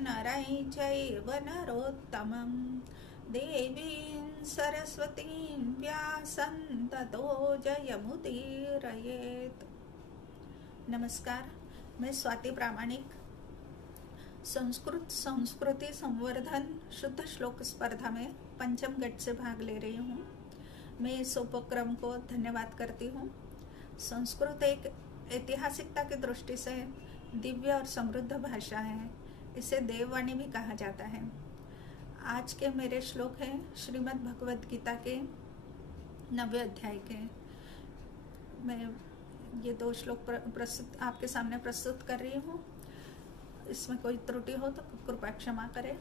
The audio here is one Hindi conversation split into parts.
नरै चैव नरोत्तमं देवीं सरस्वतीं व्यासं ततो जयमुदीरयेत्। नमस्कार, मैं स्वाति प्रामाणिक संस्कृत संस्कृति संवर्धन शुद्ध श्लोक स्पर्धा में पंचम गट से भाग ले रही हूँ। मैं इस उपक्रम को धन्यवाद करती हूँ। संस्कृत एक ऐतिहासिकता की दृष्टि से दिव्य और समृद्ध भाषा है। इसे देववाणी भी कहा जाता है। आज के मेरे श्लोक हैं श्रीमद् भगवद गीता के 9वें अध्याय के। मैं ये 2 श्लोक आपके सामने प्रस्तुत कर रही हूँ। इसमें कोई त्रुटि हो तो कृपया क्षमा करें।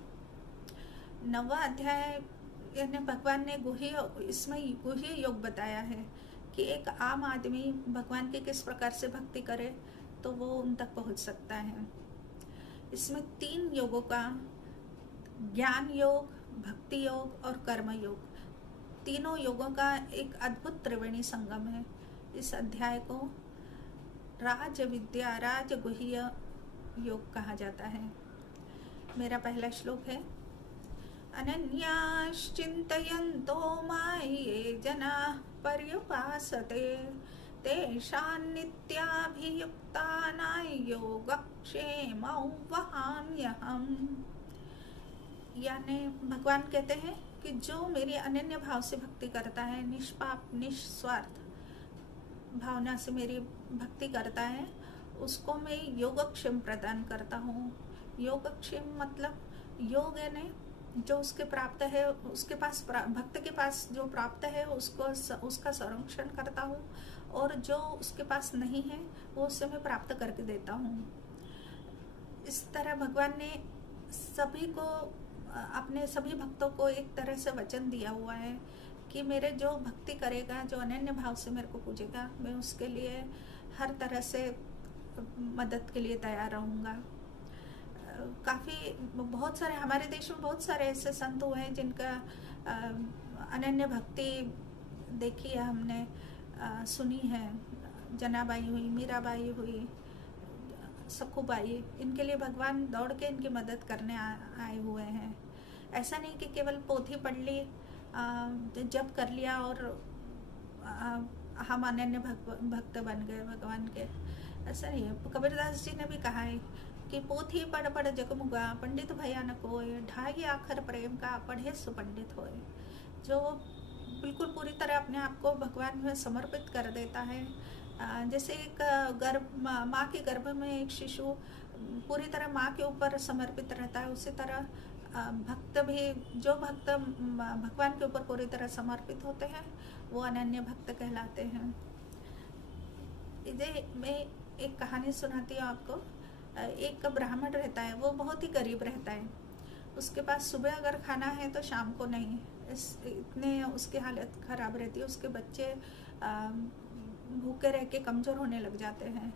9वां अध्याय यानी भगवान ने इसमें गुह्य योग बताया है कि एक आम आदमी भगवान की किस प्रकार से भक्ति करे तो वो उन तक पहुंच सकता है। इसमें 3 योगों का ज्ञान योग, भक्ति योग और कर्म योग, तीनों योगों का एक अद्भुत त्रिवेणी संगम है। इस अध्याय को राज विद्या राज गुह्य योग कहा जाता है। मेरा पहला श्लोक है अनन्याश्चिन्तयन्तो मां ये जनाः पर्युपासते तेषां नित्याभियुक्तानां योगक्षेमं वहाम्यहम्। यानी भगवान कहते हैं कि जो मेरी अनन्य भाव से भक्ति करता है, निष्पाप निस्वार्थ भावना से मेरी भक्ति करता है, उसको मैं योगक्षेम प्रदान करता हूँ। योगक्षेम मतलब योग है नहीं, जो उसके प्राप्त है, उसके पास भक्त के पास जो प्राप्त है उसका संरक्षण करता हूँ, और जो उसके पास नहीं है वो उससे मैं प्राप्त करके देता हूँ। इस तरह भगवान ने सभी को, अपने सभी भक्तों को एक तरह से वचन दिया हुआ है कि मेरे जो भक्ति करेगा, जो अनन्य भाव से मेरे को पूजेगा, मैं उसके लिए हर तरह से मदद के लिए तैयार रहूँगा। बहुत सारे हमारे देश में बहुत सारे ऐसे संत हुए हैं जिनका अनन्य भक्ति देखी है, हमने सुनी है। जनाबाई हुई, मीराबाई हुई, सखुबाई, इनके लिए भगवान दौड़ के इनकी मदद करने आए हुए हैं। ऐसा नहीं कि केवल पोथी पढ़ ली, जप कर लिया और हम अनन्य भक्त बन गए भगवान के। ऐसा नहीं है। कबीरदास जी ने भी कहा है कि पोथी पढ़ पढ़ जगमुगा पंडित भया न कोय, ढाई आखर प्रेम का पढ़े सो पंडित होए। जो बिल्कुल पूरी तरह अपने आप को भगवान में समर्पित कर देता है, जैसे एक माँ के गर्भ में एक शिशु पूरी तरह माँ के ऊपर समर्पित रहता है, उसी तरह भक्त भी, जो भक्त भगवान के ऊपर पूरी तरह समर्पित होते हैं वो अनन्य भक्त कहलाते हैं। इधर मैं एक कहानी सुनाती हूँ आपको। एक ब्राह्मण रहता है, वो बहुत ही गरीब रहता है। उसके पास सुबह अगर खाना है तो शाम को नहीं। इतने उसकी हालत खराब रहती है। उसके बच्चे भूखे रह के कमज़ोर होने लग जाते हैं,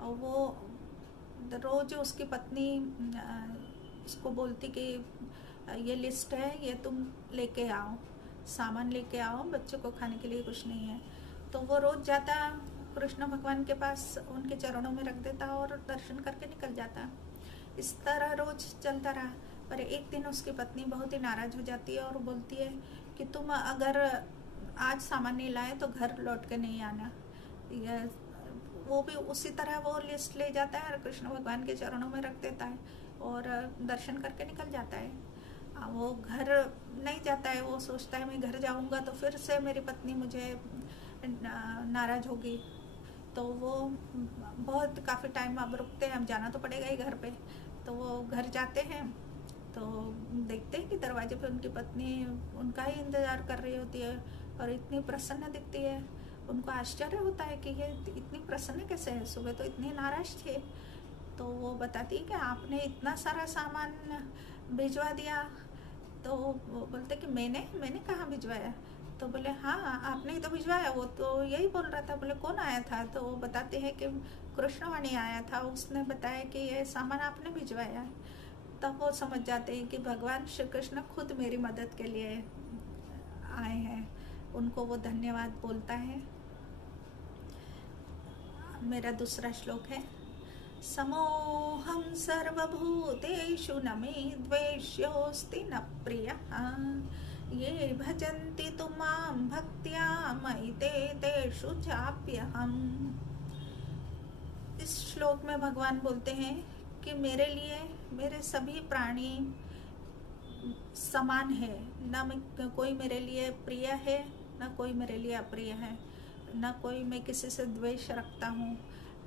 और वो रोज़ उसकी पत्नी उसको बोलती कि ये लिस्ट है, ये तुम लेके आओ, सामान लेके आओ, बच्चों को खाने के लिए कुछ नहीं है। तो वो रोज़ जाता कृष्ण भगवान के पास, उनके चरणों में रख देता और दर्शन करके निकल जाता। इस तरह रोज चलता रहा। पर एक दिन उसकी पत्नी बहुत ही नाराज हो जाती है और बोलती है कि तुम अगर आज सामान नहीं लाए तो घर लौट के नहीं आना। वो भी उसी तरह वो लिस्ट ले जाता है और कृष्ण भगवान के चरणों में रख देता है और दर्शन करके निकल जाता है। वो घर नहीं जाता है। वो सोचता है मैं घर जाऊंगा तो फिर से मेरी पत्नी मुझे नाराज होगी। तो वो बहुत काफ़ी टाइम अब रुकते हैं, अब जाना तो पड़ेगा ही घर पे। तो वो घर जाते हैं तो देखते हैं कि दरवाजे पे उनकी पत्नी उनका ही इंतज़ार कर रही होती है और इतनी प्रसन्न दिखती है। उनको आश्चर्य होता है कि ये इतनी प्रसन्न कैसे है, सुबह तो इतने नाराज थे। तो वो बताती है कि आपने इतना सारा सामान भिजवा दिया। तो वो बोलते कि मैंने कहाँ भिजवाया। तो बोले हाँ आपने ही तो भिजवाया, वो तो यही बोल रहा था। बोले कौन आया था। तो वो बताते हैं कि कृष्णवाणी आया था, उसने बताया कि ये सामान आपने भिजवाया है। तब वो समझ जाते हैं कि भगवान श्री कृष्ण खुद मेरी मदद के लिए आए हैं। उनको वो धन्यवाद बोलता है। मेरा दूसरा श्लोक है समोहं सर्वभूतेषु न मे द्वेष्योऽस्ति न प्रियः। ये भजन्ति तु मां भक्त्या मयि ते तेषु चाप्यहम्। इस श्लोक में भगवान बोलते हैं कि मेरे लिए मेरे सभी प्राणी समान है, न कोई मेरे लिए प्रिय है न कोई मेरे लिए अप्रिय है, न कोई मैं किसी से द्वेष रखता हूँ,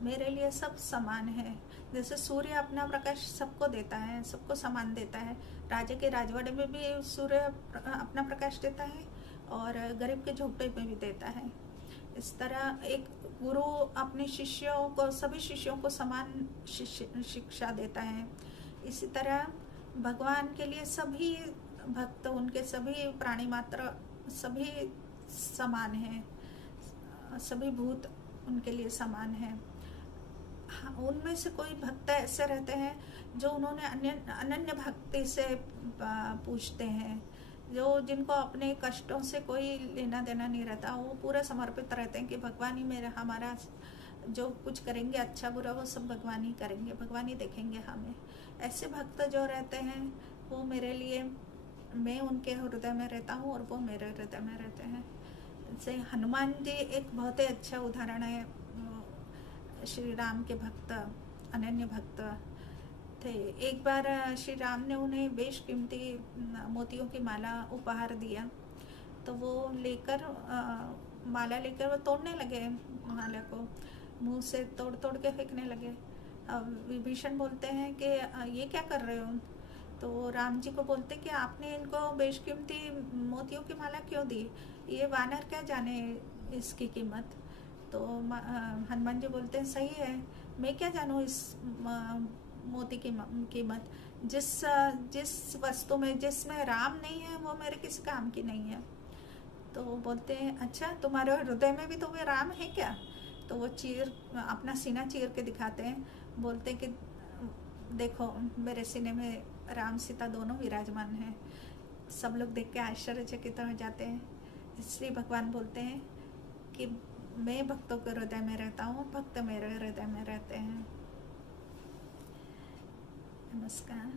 मेरे लिए सब समान है। जैसे सूर्य अपना प्रकाश सबको देता है, सबको समान देता है, राजा के राजवाड़े में भी सूर्य अपना प्रकाश देता है और गरीब के झोपड़े में भी देता है। इस तरह एक गुरु अपने शिष्यों को, सभी शिष्यों को समान शिक्षा देता है। इसी तरह भगवान के लिए सभी भक्त, उनके सभी प्राणी मात्र सभी समान हैं, सभी भूत उनके लिए समान है। उनमें से कोई भक्त ऐसे रहते हैं जो उन्होंने अनन्य भक्ति से पूछते हैं, जो जिनको अपने कष्टों से कोई लेना देना नहीं रहता, वो पूरा समर्पित रहते हैं कि भगवान ही मेरा, हमारा जो कुछ करेंगे अच्छा बुरा वो सब भगवान ही करेंगे, भगवान ही देखेंगे हमें। ऐसे भक्त जो रहते हैं वो मेरे लिए, मैं उनके हृदय में रहता हूँ और वो मेरे हृदय में रहते हैं। जैसे हनुमान जी एक बहुत ही अच्छा उदाहरण है। श्री राम के भक्त, अनन्य भक्त थे। एक बार श्री राम ने उन्हें बेशकीमती मोतियों की माला उपहार दिया, तो वो लेकर माला लेकर वो तोड़ने लगे, माला को मुंह से तोड़ तोड़ के फेंकने लगे। विभीषण बोलते हैं कि ये क्या कर रहे हो? तो राम जी को बोलते कि आपने इनको बेशकीमती मोतियों की माला क्यों दी? ये वानर क्या जाने इसकी कीमत। तो हनुमान जी बोलते हैं सही है, मैं क्या जानूँ इस मोती की कीमत। जिस वस्तु में, जिसमें राम नहीं है वो मेरे किसी काम की नहीं है। तो बोलते हैं अच्छा, तुम्हारे हृदय में भी तो वे राम है क्या? तो वो अपना सीना चीर के दिखाते हैं, बोलते कि देखो मेरे सीने में राम सीता दोनों विराजमान हैं। सब लोग देख के आश्चर्यचकित हो जाते हैं। इसलिए भगवान बोलते हैं कि मैं भक्तों के हृदय में रहता हूँ, भक्त मेरे हृदय में रहते हैं। नमस्कार।